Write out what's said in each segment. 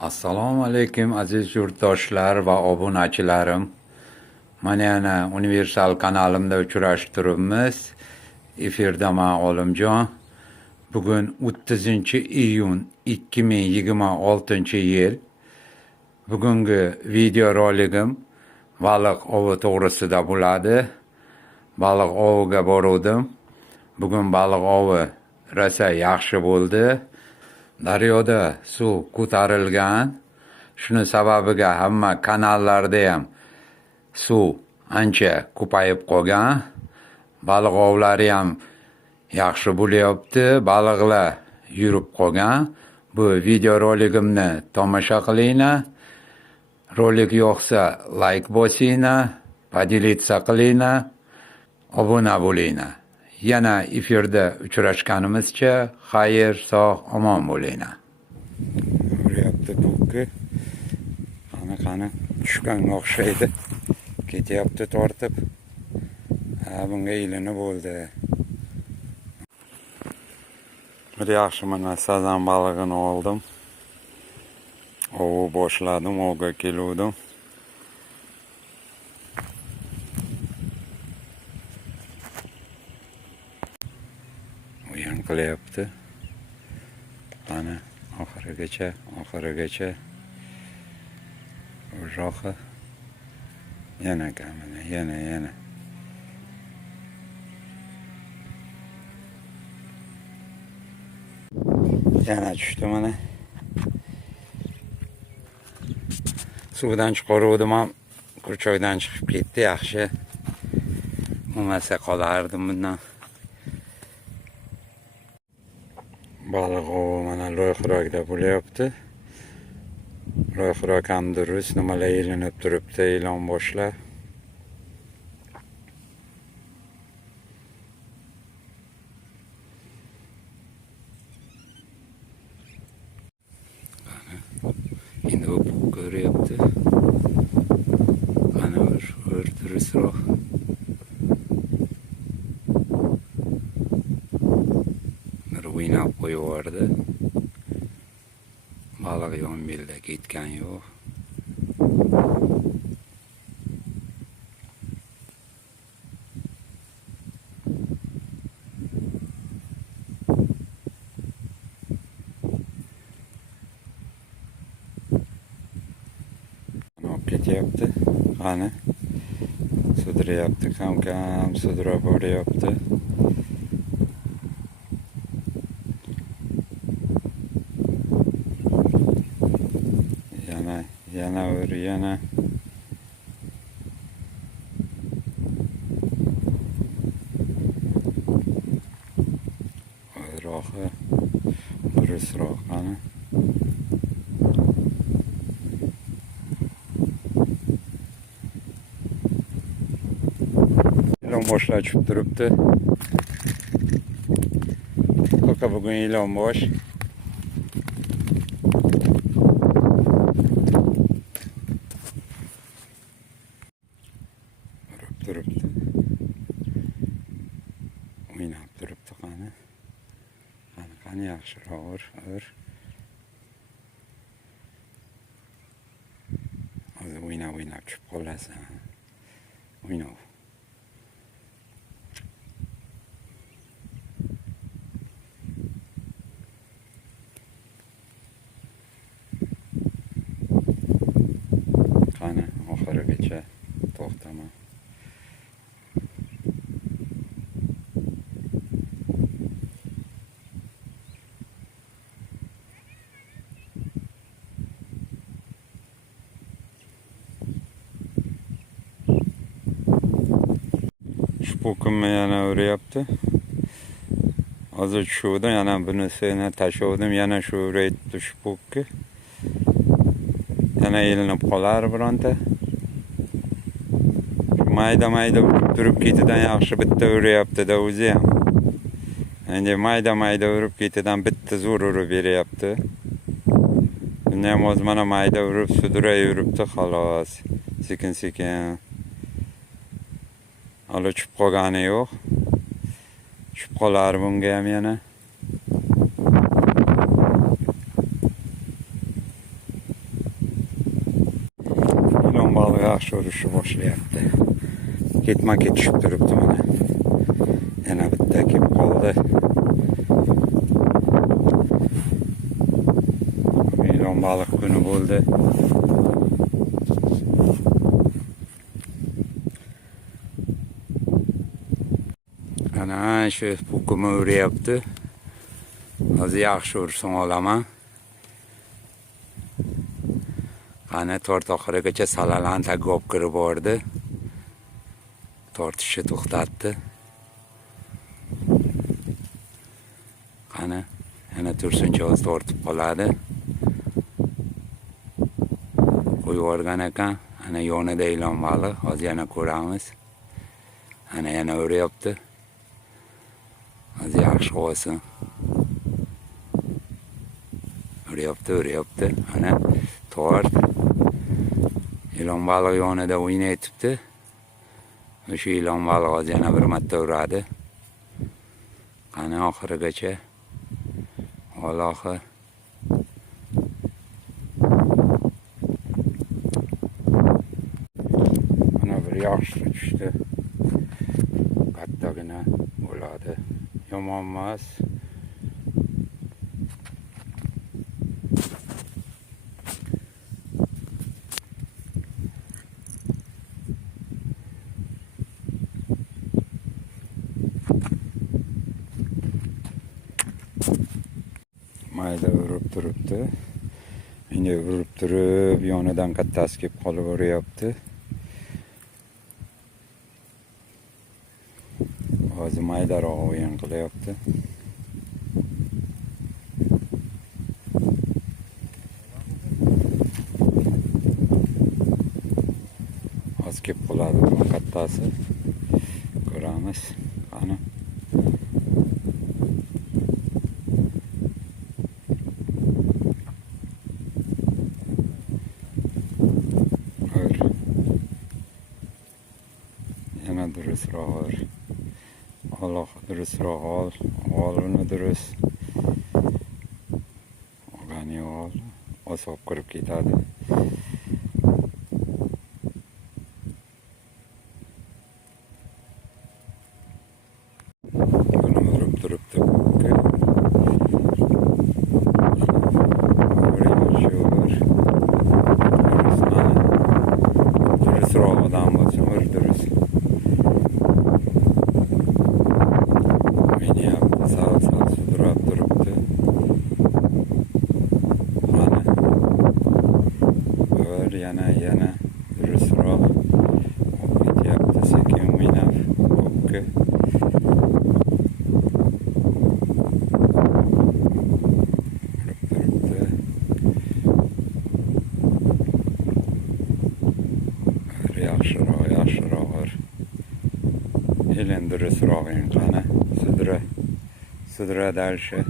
Assalomu alaykum aziz yurtdoshlar va obunachilarim. Mana yana universal kanalimda uchrashib turibmiz. Efirda men Olimjon. Bugun 30-iyun 2026-yil. Bugungi video roligim baliq ovi to'g'risida bo'ladi. Baliq oviga bordim. Bugun baliq ovi rosa yaxshi bo'ldi. Daryoda suv ko'tarilgan. Shuni sababiga hamma kanallarda ham suv ancha ko'payib qolgan. Baliq ovlari ham yaxshi bo'lyapti. Baliqlar yurib qolgan. Bu video roligimni tomosha qilinglar. Rolik yoqsa like bosinglar, podelitsa qilinglar, obuna bo'linglar. Yana efirda uchrashganimizcha xayr, sog', omon bo'linglar. Uryapti to'kki. Qani tushganga o'xshaydi. Ketyapti tortib. Bunga ilinib bo'ldi. Bir yaxshi mana sazan balig'ini oldim. Ovu boshladim, ovga keluvdim. O'yin qilyapti. Qani oxirigacha uzoqqa yana kamina, yana tushdi mana. Suvdan chiqaruvdim ham kurchoydan chiqib ketdi, yaxshi. Bo'lmasa qolardim bundan. Baliq ovi mana loyqirokda bo'lyapti. Loyqiroq ham durust, nimalar ilinib turibdi, ilon boshlar. Endi bu ko'ryapti. Qani bir durustroq. Bir o'ynab qo'yib baliq yon belda ketgan yo'q. Ketyapti. Qani sudrayapti, kam sudrab boryapti. Yana oyroqi durustroq qani. Ilon boshlar tushib turibdi. Bugun ilon bosh. Turibdi. O'ynab turibdi qani. Qani yaxshiroq ur. Hozir o'ynab tushib qolasan. O'ynab. Qani oxirigacha to'xtama. Shpukimni yana uryapti. Hozir tushuvdim, yana bunisini tashlavdim, yana shu uryapti shpukki. Yana ilinib qolar bironta. Mayda urib ketidan yaxshi bitta uryapti-da o'zi ham. Endi mayda urib ketidan bitta zo'r urib beryapti. Bunda ham o'zi mana mayda urib suduray yuribdi xolos. Sekin. Hali tushib qolgani yo'q. Tushib qolar bunga ham yana. yaxshi urishni boshlayapti. Ketma-ket tushib turibdi mana. Yana bitta kelib qoldi. Ilon baliq kuni bo'ldi. Ana shu pukumi uryapti. Hozir yaxshi ursin olaman. Qani tort oxirigacha salalarni tagiga olib kirib bordi. Tortishni to'xtatdi. Qani yana tursincha o'zi tortib qoladi. Qo'yib yuborgan ekan. Ana yonida ilon baliq. Hozir yana ko'ramiz. Ana yana uryapti. Hozir yaxshi olsin. Uryapti. Ana tort. Ilon baliq yonida o'ynaytibdi. O'sha ilon baliq hozir yana bir marta uradi. Qani oxirigacha. Allohi. Mana bir yaxshi tushdi. Kattagina bo'ladi. Yomon emas. Mayda urib turibdi. Menga urib turib, yonidan kattasi kelib qolib uryapti. Hozir maydaroq o'yin qilyapti. Hozir kelib qoladi kattasi. Ko'ramiz. Qani. Yana durustroq ur. Alloh durustroq ol. Uni durust. Olgani ol. Osib kirib ketadi. Buni urib turibdi. Durustroq odam bo'lsa, durust. Sudrab turibdi. Mana. Bir yana durustroq. Ketyapti sekin o'ynab. O'pka. Turibdi. Yaxshiroq. Elin durustroq qani. Sudra дальше.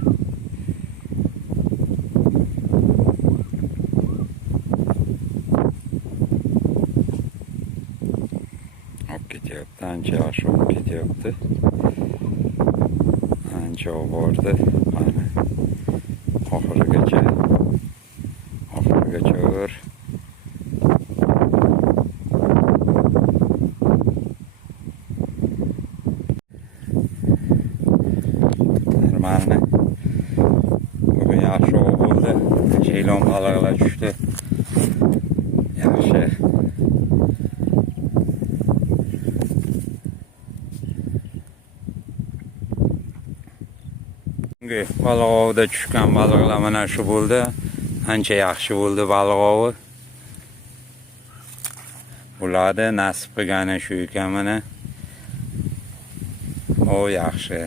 Olib ketyapti. Ancha yaxshi olib ketyapti. Ancha bordi. Qani. Oxirigacha ur. Bugün yaxshi bo'ldi. Ilon baliqlar tushdi. Yaxshi. Bunga baliq ovida tushgan baliqlar mana shu bo'ldi. Ancha yaxshi bo'ldi baliq ovi. Bo'ladi, nasib qilgani shu ekan mana. O yaxshi.